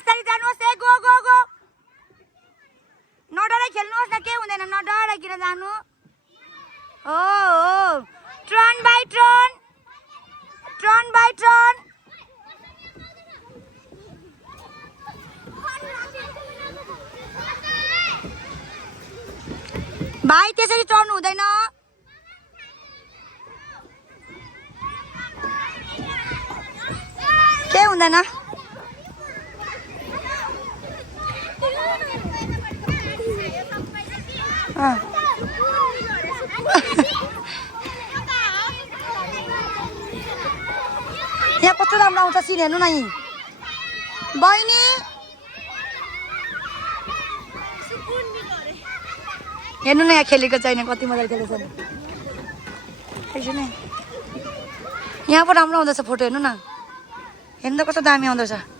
बिस्तारै जानुहोस् ए go go go नडराइ खेल्नुहोस् न के हुँदैन नडराइकिन जानु हो टर्न बाइ टर्न भाइ त्यसरी चढ्नु हुँदैन के हुँदैन यहाँ कस्तो राम्रो आउँछ सिन हेर्नु न यी बहिनी हेर्नु न यहाँ खेलेको छैन कति मजाले खेलेको छ यहाँ पो राम्रो आउँदैछ फोटो हेर्नु न हेर्नु त कस्तो दामी आउँदैछ